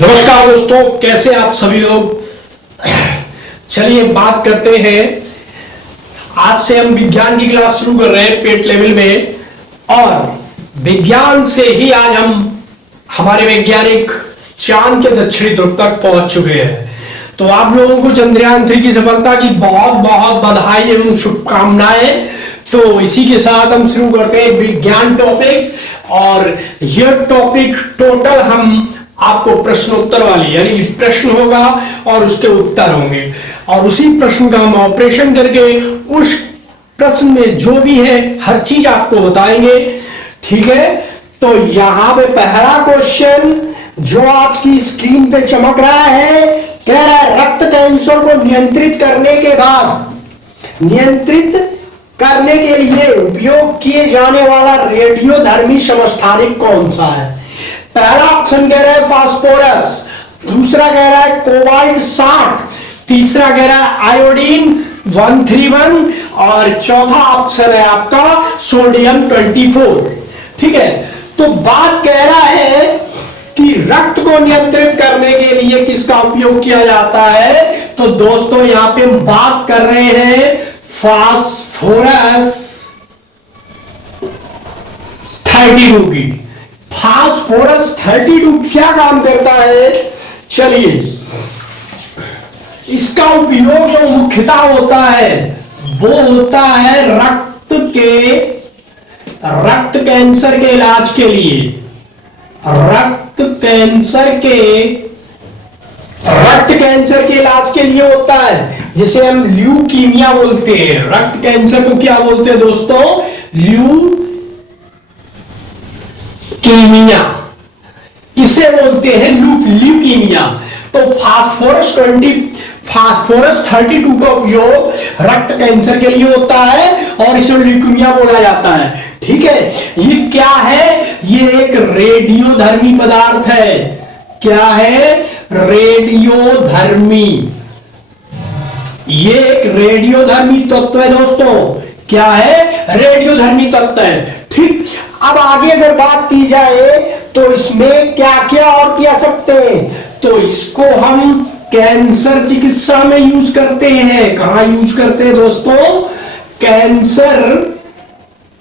नमस्कार दोस्तों, कैसे आप सभी लोग। चलिए बात करते हैं। आज से हम विज्ञान की क्लास शुरू कर रहे हैं पेट लेवल में, और विज्ञान से ही आज हम हमारे वैज्ञानिक चांद के दक्षिणी ध्रुव तक पहुंच चुके हैं। तो आप लोगों को चंद्रयान 3 की सफलता की बहुत बहुत बधाई एवं शुभकामनाएं। तो इसी के साथ हम शुरू करते हैं विज्ञान टॉपिक, और यह टॉपिक टोटल हम आपको प्रश्नोत्तर वाली यानी प्रश्न होगा और उसके उत्तर होंगे, और उसी प्रश्न का हम ऑपरेशन करके उस प्रश्न में जो भी है हर चीज आपको बताएंगे। ठीक है, तो यहां पे पहला क्वेश्चन जो आपकी स्क्रीन पे चमक रहा है, कह रहा है रक्त कैंसर को नियंत्रित करने के लिए उपयोग किए जाने वाला रेडियोधर्मी समस्थानिक कौन सा है। पहला ऑप्शन कह रहा है फास्फोरस, दूसरा कह रहा है कोबाल्ट 60, तीसरा कह रहा है आयोडीन 131, और चौथा ऑप्शन है आपका सोडियम 24। ठीक है, तो बात कह रहा है कि रक्त को नियंत्रित करने के लिए किसका उपयोग किया जाता है। तो दोस्तों यहां पे हम बात कर रहे हैं फास्फोरस 32 की। फास्फोरस 32 क्या काम करता है, चलिए इसका उपयोग जो मुख्यतः होता है वो होता है रक्त कैंसर के इलाज के लिए। रक्त कैंसर के इलाज के लिए होता है, जिसे हम ल्यूकीमिया बोलते हैं। रक्त कैंसर को क्या बोलते हैं दोस्तों, ल्यूकीमिया, इसे बोलते हैं ल्यूकीमिया। तो फास्फोरस 32 का उपयोग रक्त कैंसर के लिए होता है और इसे ल्यूकीमिया बोला जाता है। ठीक है, ये क्या है, ये एक रेडियोधर्मी पदार्थ है। क्या है, रेडियोधर्मी, ये एक रेडियोधर्मी तत्व है दोस्तों। क्या है, रेडियोधर्मी तत्व है। ठीक, अब आगे अगर बात की जाए तो इसमें क्या क्या और किया सकते हैं, तो इसको हम कैंसर चिकित्सा में यूज करते हैं। कहां यूज करते हैं दोस्तों, कैंसर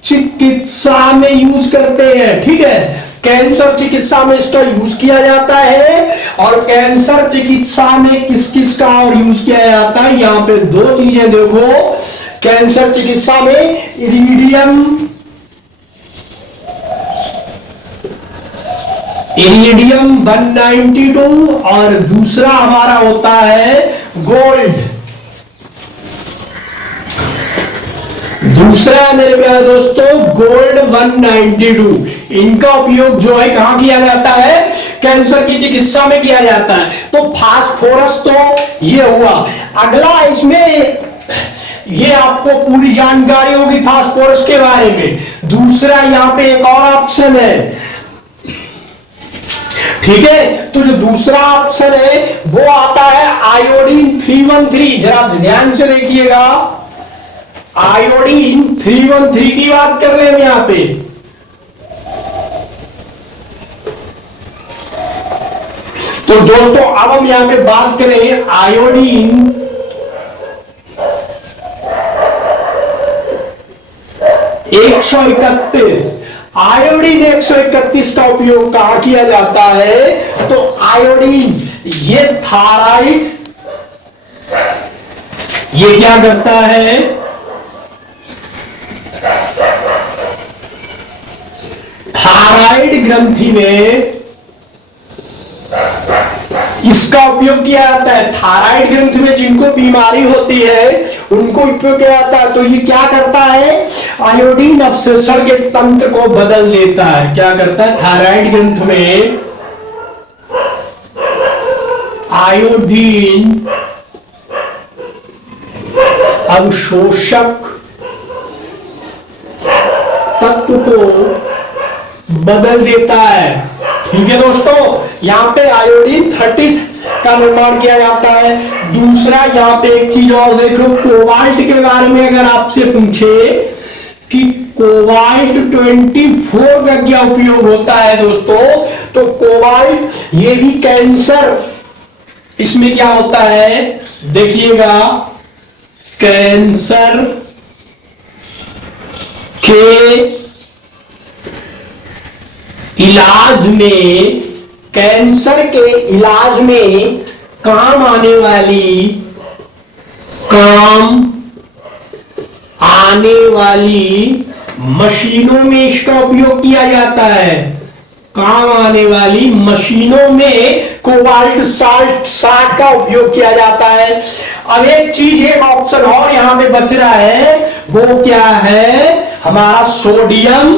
चिकित्सा में यूज करते हैं। ठीक है, कैंसर चिकित्सा में इसका यूज किया जाता है। और कैंसर चिकित्सा में किस किस का और यूज किया जाता है, यहां पे दो चीजें देखो। कैंसर चिकित्सा में इरिडियम 192, और दूसरा हमारा होता है गोल्ड। दूसरा मेरे प्यारे दोस्तों गोल्ड 192। इनका उपयोग जो है कहां किया जाता है, कैंसर की चिकित्सा में किया जाता है। तो फास्फोरस तो ये हुआ। अगला इसमें ये आपको पूरी जानकारी होगी फास्फोरस के बारे में। दूसरा यहां पे एक और ऑप्शन है। ठीक है, तो जो दूसरा ऑप्शन है वो आता है आयोडीन 313। जरा ध्यान से देखिएगा, आयोडीन 313 की बात कर रहे हैं यहां पे। तो दोस्तों अब हम यहां पे बात करें आयोडीन 131। आयोडीन 131 का उपयोग कहां किया जाता है, तो आयोडीन ये थायराइड, ये क्या करता है, थायराइड ग्रंथि में इसका उपयोग किया जाता है। थायराइड ग्रंथि में जिनको बीमारी होती है उनको उपयोग किया जाता है। तो ये क्या करता है, आयोडीन अवशोषण के तंत्र को बदल देता है। क्या करता है, थायराइड ग्रंथि में आयोडीन अवशोषक तत्व को बदल देता है। ठीक है दोस्तों, यहां पे आयोडीन 30 का निर्माण किया जाता है। दूसरा यहां पे एक चीज और देख लो, कोबाल्ट के बारे में अगर आपसे पूछे कि कोबाल्ट 24 का क्या उपयोग होता है दोस्तों, तो कोबाल्ट ये भी कैंसर, इसमें क्या होता है देखिएगा, कैंसर के इलाज में, कैंसर के इलाज में काम आने वाली मशीनों में इसका उपयोग किया जाता है। काम आने वाली मशीनों में कोबाल्ट साल्ट का उपयोग किया जाता है। अब एक चीज, एक ऑप्शन और यहां पे बच रहा है, वो क्या है, हमारा सोडियम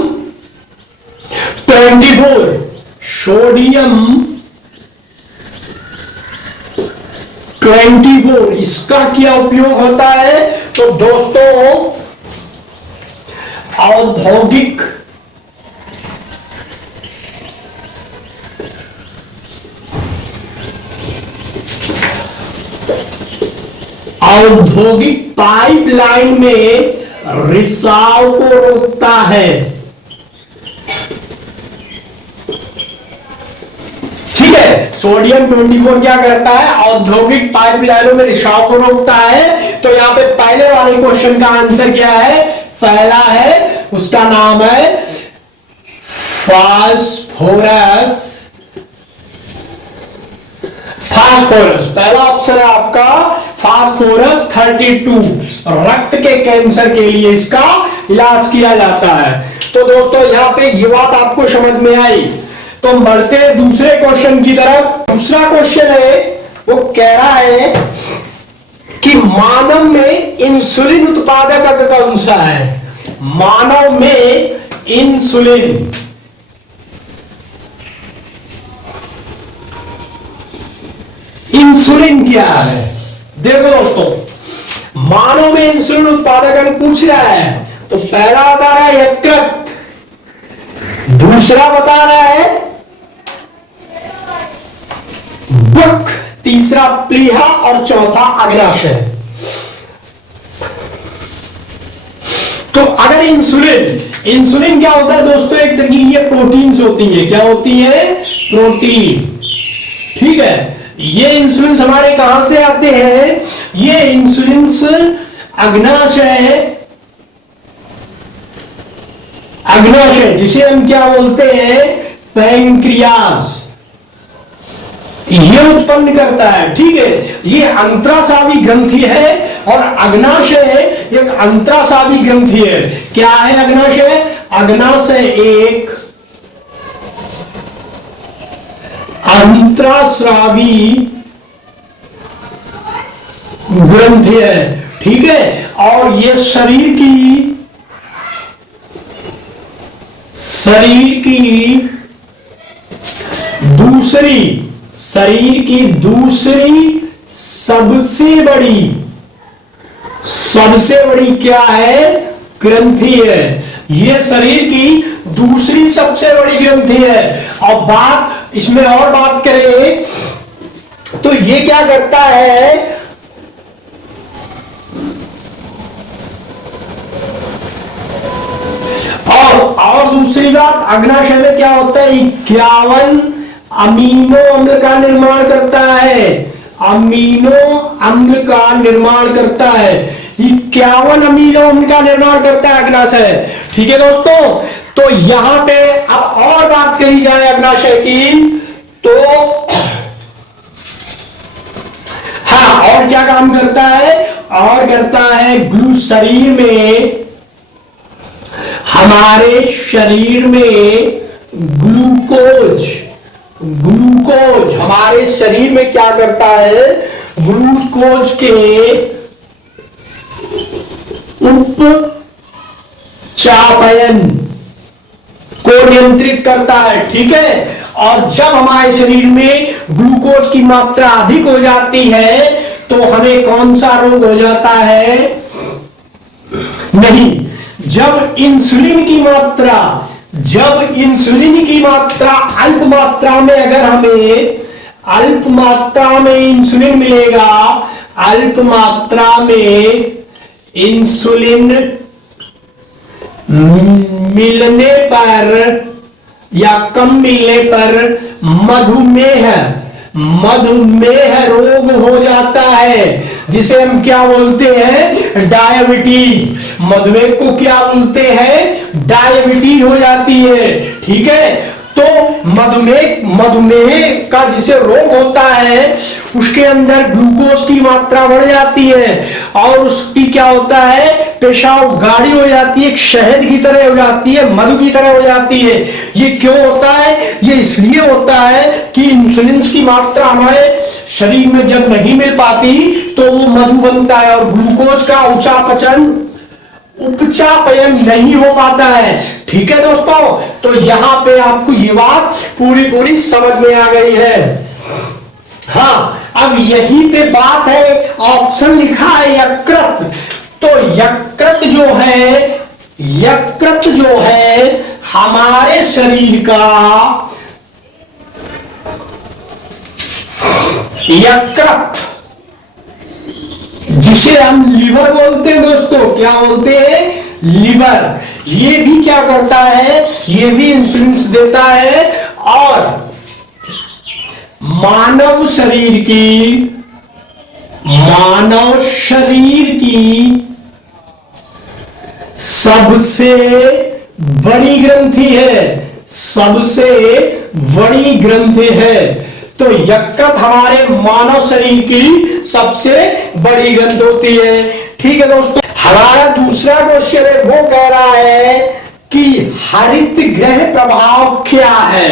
24। सोडियम 24 इसका क्या उपयोग होता है? तो दोस्तों औद्योगिक पाइपलाइन में रिसाव को रोकता है। ठीक है, सोडियम 24 क्या करता है, औद्योगिक पाइपलाइनों में रिसाव को रोकता है। तो यहां पे पहले वाले क्वेश्चन का आंसर क्या है, पहला है, उसका नाम है फास्फोरस। फास्फोरस पहला ऑप्शन है आपका, फास्फोरस 32 रक्त के कैंसर के लिए इसका इलाज किया जाता है। तो दोस्तों यहां पे ये बात आपको समझ में आई। तो हम बढ़ते हैं दूसरे क्वेश्चन की तरफ। दूसरा क्वेश्चन है, वो कह रहा है कि मानव में इंसुलिन उत्पादक अंग कौन सा है? मानव में इंसुलिन क्या है? देखो दोस्तों, मानव में इंसुलिन उत्पादक अंग पूछ रहा है, तो पहला बता रहा है यकृत, दूसरा बता रहा है वृक्क, तीसरा प्लीहा और चौथा अग्नाशय। तो अगर इंसुलिन क्या होता है दोस्तों, एक तरह की ये प्रोटीन्स होती है। क्या होती है? प्रोटीन। ठीक है, ये इंसुलिन हमारे कहां से आते हैं? ये इंसुलिन अग्नाशय जिसे हम क्या बोलते हैं, पैंक्रियास, ये उत्पन्न करता है। ठीक है, ये अंतरास्रावी ग्रंथि है और अग्नाशय एक अंतरास्रावी ग्रंथि है। क्या है अग्नाशय? अग्नाशय एक अंतरास्रावी ग्रंथि है। ठीक है, और ये शरीर की दूसरी सबसे बड़ी क्या है? ग्रंथि है। ये शरीर की दूसरी सबसे बड़ी ग्रंथि है। और इसमें और बात करें तो ये क्या करता है, और दूसरी बात, अग्नाशय में क्या होता है, 51 अमीनो अम्ल का निर्माण करता है। अमीनो अम्ल का निर्माण करता है, 51 अमीनो अम्ल का निर्माण करता है अग्नाशय। ठीक है दोस्तों, तो यहां पे अब और बात कही जाए अग्नाशय की, तो हाँ, और क्या काम करता है? और करता है हमारे शरीर में ग्लूकोज हमारे शरीर में क्या करता है? ग्लूकोज के उपचापयन को नियंत्रित करता है। ठीक है, और जब हमारे शरीर में ग्लूकोज की मात्रा अधिक हो जाती है तो हमें कौन सा रोग हो जाता है? नहीं, जब इंसुलिन की मात्रा अल्प मात्रा में, अगर हमें अल्प मात्रा में इंसुलिन मिलेगा, अल्प मात्रा में इंसुलिन मिलने पर या कम मिलने पर मधुमेह रोग हो जाता है, जिसे हम क्या बोलते हैं, डायबिटीज। मधुमेह को क्या बोलते हैं, डायबिटीज हो जाती है। ठीक है, तो मधुमेह का जिसे रोग होता है उसके अंदर ग्लूकोज की मात्रा बढ़ जाती है और उसकी क्या होता है, पेशाब गाढ़ी हो जाती है, शहद की तरह हो जाती है, मधु की तरह हो जाती है। ये क्यों होता है, ये इसलिए होता है कि इंसुलिन की मात्रा हमारे शरीर में जब नहीं मिल पाती तो वो मधु बनता है और ग्लूकोज का उपचापयन नहीं हो पाता है। ठीक है दोस्तों, तो यहां पे आपको ये बात पूरी समझ में आ गई है। हाँ, अब यहीं पे बात है, ऑप्शन लिखा है यकृत। तो यकृत जो है हमारे शरीर का यकृत, जिसे हम लीवर बोलते हैं दोस्तों, क्या बोलते हैं, लीवर। ये भी क्या करता है, ये भी इंसुलिन देता है और मानव शरीर की सबसे बड़ी ग्रंथि है। तो यकृत हमारे मानव शरीर की सबसे बड़ी ग्रंथि होती है। ठीक है दोस्तों, हमारा दूसरा क्वेश्चन है, वो कह रहा है कि हरित गृह प्रभाव क्या है।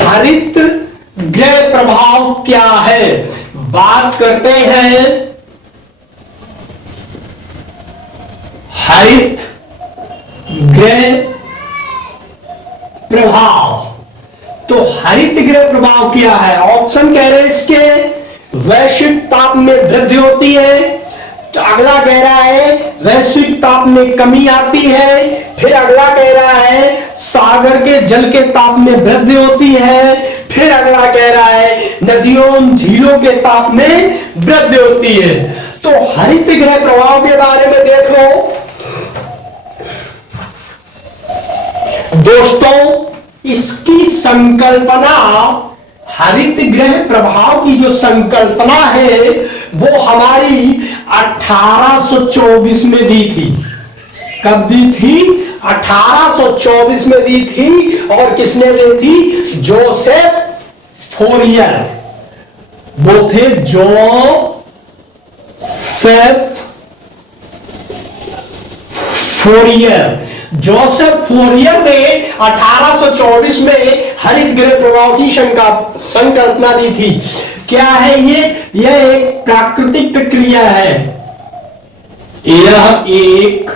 हरित गृह प्रभाव क्या है, बात करते हैं हरित गृह प्रभाव। तो हरित गृह प्रभाव क्या है, ऑप्शन कह रहे हैं इसके, वैश्विक ताप में वृद्धि होती है। तो अगला कह रहा है वैश्विक ताप में कमी आती है। फिर अगला कह रहा है सागर के जल के ताप में वृद्धि होती है। फिर अगला कह रहा है नदियों झीलों के ताप में वृद्धि होती है। तो हरित गृह प्रभाव के बारे में देख लो दोस्तों, इसकी संकल्पना, हरित गृह प्रभाव की जो संकल्पना है वो हमारी 1824 में दी थी। कब दी थी, 1824 में दी थी। और किसने दी थी, जोसेफ फोरियर। वो थे जोसेफ फोरियर ने 1824 में हरित गृह प्रभाव की संकल्पना दी थी। क्या है ये, यह एक प्राकृतिक प्रक्रिया है। यह एक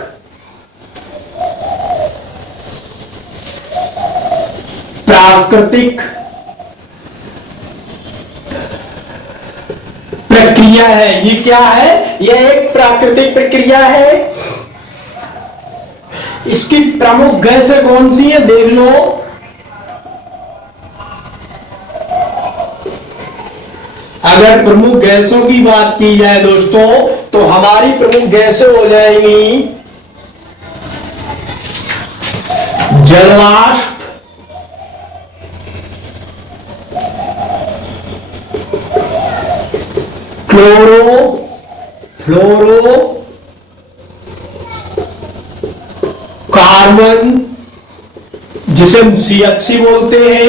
प्राकृतिक प्रक्रिया है। ये क्या है, यह एक प्राकृतिक प्रक्रिया है। इसकी प्रमुख गैसें कौन सी है, देख लो। अगर प्रमुख गैसों की बात की जाए दोस्तों, तो हमारी प्रमुख गैसें हो जाएंगी जलवाष्प, फ्लोरो कार्बन, जिसे हम CH3 बोलते हैं,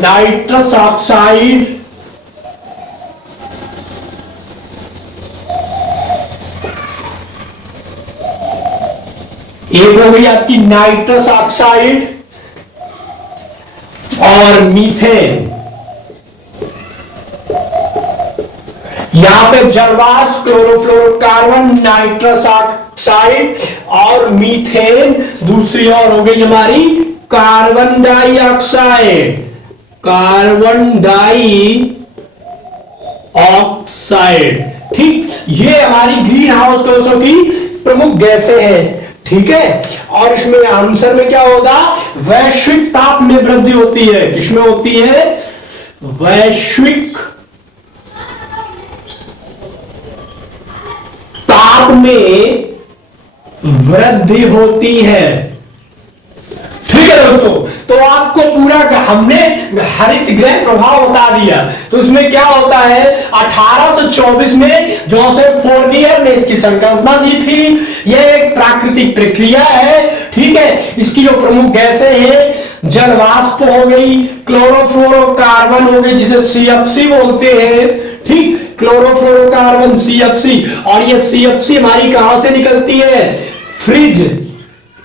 नाइट्रस ऑक्साइड, एक हो गई आपकी नाइट्रस ऑक्साइड और मीथेन। यहां पे जलवाष्प, क्लोरोफ्लोरोकार्बन, नाइट्रस ऑक्साइड और मीथेन। दूसरी और हो गई हमारी कार्बन डाइऑक्साइड, ठीक। ये हमारी ग्रीन हाउस गैसों की प्रमुख गैसें हैं। ठीक है, और इसमें आंसर में क्या होगा, वैश्विक ताप में वृद्धि होती है। किसमें होती है, वैश्विक ताप में वृद्धि होती है। ठीक है दोस्तों, तो आपको पूरा हमने हरित गृह प्रभाव बता दिया। तो उसमें क्या होता है, 1824 में जोसेफ फोर्नियर ने इसकी संकल्पना दी थी। यह एक प्राकृतिक प्रक्रिया है, ठीक है। इसकी जो प्रमुख गैसें हैं, जल वाष्प हो गई, क्लोरोफ्लोरोकार्बन हो गई जिसे CFC बोलते हैं, ठीक, क्लोरोफ्लोरोकार्बन CFC। और ये CFC हमारी कहां से निकलती है, फ्रिज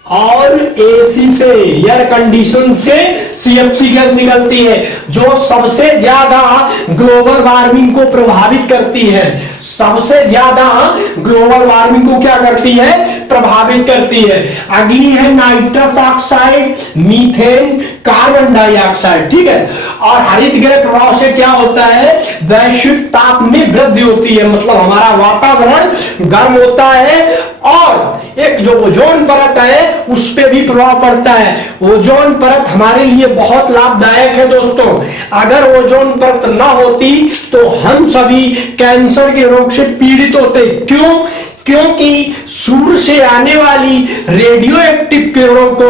और AC से, एयर कंडीशन से CFC गैस निकलती है, जो सबसे ज्यादा ग्लोबल वार्मिंग को प्रभावित करती है। सबसे ज्यादा ग्लोबल वार्मिंग को क्या करती है, प्रभावित करती है। अगली है nitrous oxide, methane, carbon dioxide, ठीक है। और हरित गृह प्रभाव से क्या होता है, वैश्विक ताप में वृद्धि होती है, मतलब हमारा वातावरण गर्म होता है। और एक जो ओजोन परत है उस पे भी प्रभाव पड़ता है। ओजोन परत हमारे लिए बहुत लाभदायक है दोस्तों। अगर ओजोन परत ना होती तो हम सभी कैंसर के रोग से पीड़ित होते। क्यों? क्योंकि सूर्य से आने वाली रेडियो एक्टिव किरणों को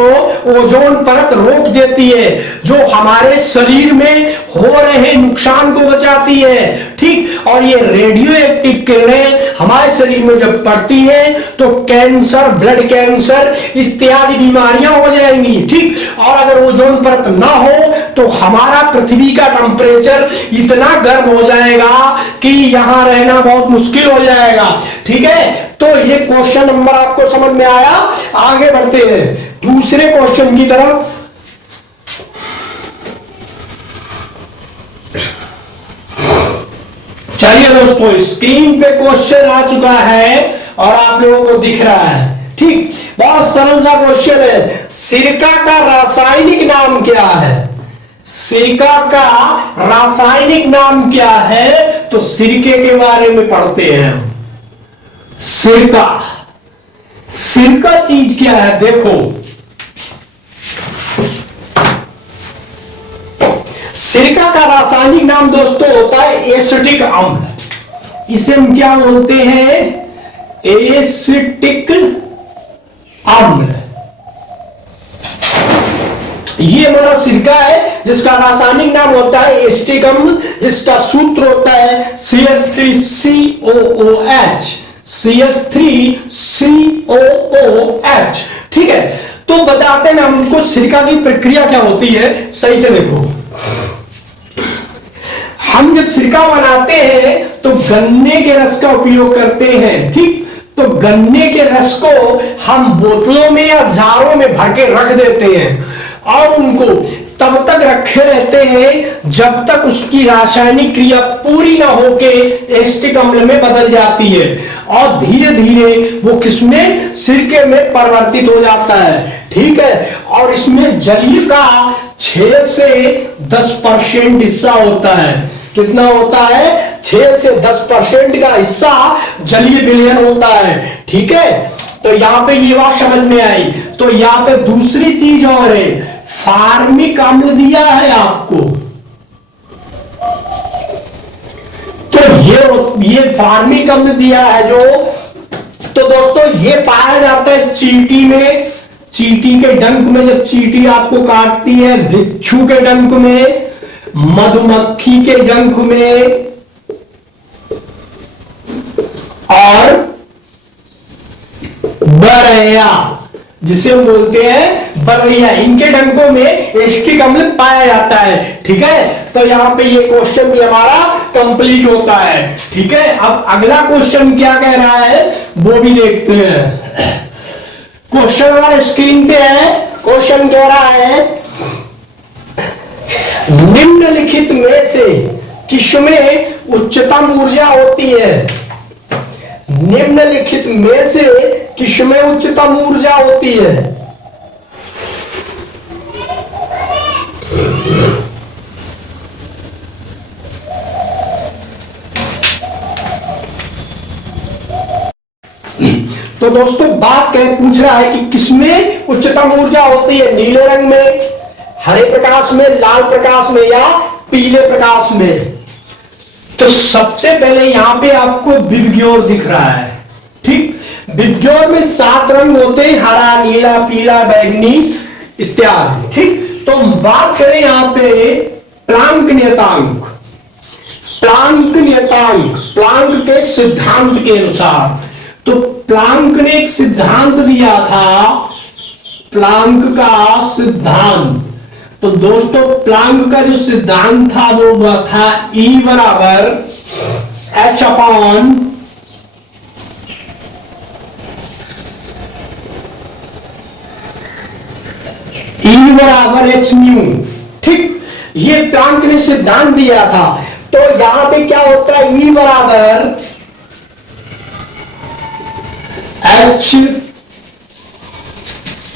ओजोन परत रोक देती है, जो हमारे शरीर में हो रहे नुकसान को बचाती है, ठीक। और ये रेडियो एक्टिव किरणें हमारे शरीर में जब पड़ती है तो कैंसर, ब्लड कैंसर इत्यादि बीमारियां हो जाएंगी, ठीक। और अगर ओजोन परत ना हो तो हमारा पृथ्वी का टेम्परेचर इतना गर्म हो जाएगा कि यहां रहना बहुत मुश्किल हो जाएगा, ठीक है। तो ये क्वेश्चन नंबर आपको समझ में आया। आगे बढ़ते हैं दूसरे क्वेश्चन की तरफ। चलिए दोस्तों, स्क्रीन पे क्वेश्चन आ चुका है और आप लोगों को दिख रहा है, ठीक। बहुत सरल सा क्वेश्चन है। सिरका का रासायनिक नाम क्या है? सिरका का रासायनिक नाम क्या है? तो सिरके के बारे में पढ़ते हैं। सिरका, सिरका चीज क्या है, देखो। सिरका का रासायनिक नाम दोस्तों होता है एसिटिक अम्ल। इसे हम क्या बोलते हैं? एसिटिक अम्ल। ये हमारा सिरका है जिसका रासायनिक नाम होता है एसिटिक अम्ल, जिसका सूत्र होता है CH3COOH, CH3COOH, ठीक है। तो बताते हैं हमको सिरका की प्रक्रिया क्या होती है, सही से देखो। हम जब सिरका बनाते हैं तो गन्ने के रस का उपयोग करते हैं, ठीक। तो गन्ने के रस को हम बोतलों में या जारों में भर के रख देते हैं और उनको तब तक रखे रहते हैं जब तक उसकी रासायनिक क्रिया पूरी ना होके एसिटिक अम्ल में बदल जाती है, और धीरे धीरे वो किसमें, सिरके में परिवर्तित हो जाता है, ठीक है। और इसमें जलीय का 6 से 10% हिस्सा होता है। कितना होता है? 6 से 10% का हिस्सा जलीय विलयन होता है, ठीक है। तो यहां पे ये बात समझ में आई। तो यहां पे दूसरी चीज और है, फार्मिक अम्ल दिया है आपको। तो ये फार्मिक अम्ल दिया है जो, तो दोस्तों ये पाया जाता है चींटी में। चींटी के डंक में, जब चींटी आपको काटती है, भिक्षु के डंक में, मधुमक्खी के डंक में और बरैया, जिसे हम बोलते हैं बरैया, इनके डंकों में एसिटिक अम्ल पाया जाता है, ठीक है। तो यहां पे ये क्वेश्चन भी हमारा कंप्लीट होता है, ठीक है। अब अगला क्वेश्चन क्या कह रहा है वो भी देखते हैं। क्वेश्चन हमारे स्क्रीन पे है। क्वेश्चन कह रहा है, निम्नलिखित में से किसमें उच्चतम ऊर्जा होती है? निम्नलिखित में से किसमें उच्चतम ऊर्जा होती है? तो दोस्तों बात पूछ रहा है कि किसमें उच्चतम ऊर्जा होती है? नीले रंग में, हरे प्रकाश में, लाल प्रकाश में या पीले प्रकाश में? तो सबसे पहले यहां पे आपको विबग्योर दिख रहा है, ठीक। विबग्योर में 7 रंग होते हैं, हरा, नीला, पीला, बैंगनी इत्यादि, ठीक। तो बात करें यहां पे प्लांक नियतांक, प्लांक के सिद्धांत के अनुसार, तो प्लांक ने एक सिद्धांत दिया था, प्लांक का सिद्धांत। तो दोस्तों प्लांक का जो सिद्धांत था वो था E बराबर H अपॉन H न्यू। ठीक, ये प्लांक ने सिद्धांत दिया था। तो यहां पे क्या होता है, E बराबर H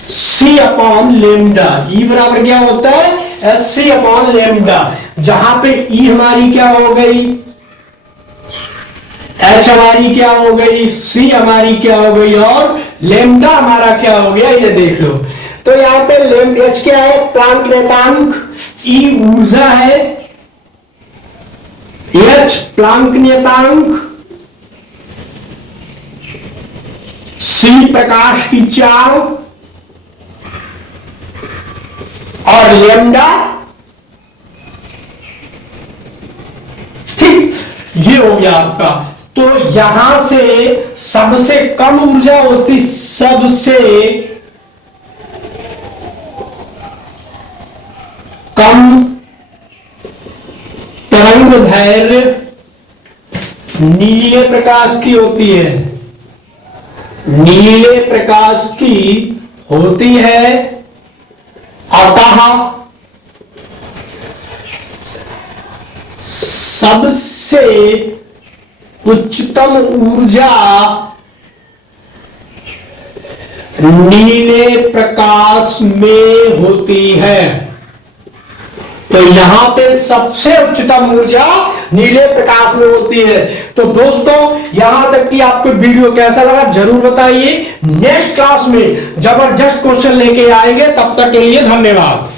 C upon lambda. E बराबर क्या होता है, SC अपॉन लेमडा, जहां पे E हमारी क्या हो गई, H हमारी क्या हो गई, C हमारी क्या हो गई, और लेमडा हमारा क्या हो गया, ये देख लो। तो यहां पे H क्या है, प्लांक नियतांक, E ऊर्जा है, H प्लांक नियतांक, C प्रकाश की चाल, और लेमडा। ठीक, ये हो गया आपका। तो यहां से सबसे कम ऊर्जा होती, सबसे कम तरंग दैर्घ्य नीले प्रकाश की होती है, नीले प्रकाश की होती है। अतः सबसे उच्चतम ऊर्जा नीले प्रकाश में होती है। तो यहां पे सबसे उच्चतम ऊर्जा नीले प्रकाश में होती है। तो दोस्तों यहां तक कि आपको वीडियो कैसा लगा जरूर बताइए। नेक्स्ट क्लास में जबरदस्त क्वेश्चन लेके आएंगे, तब तक के लिए धन्यवाद।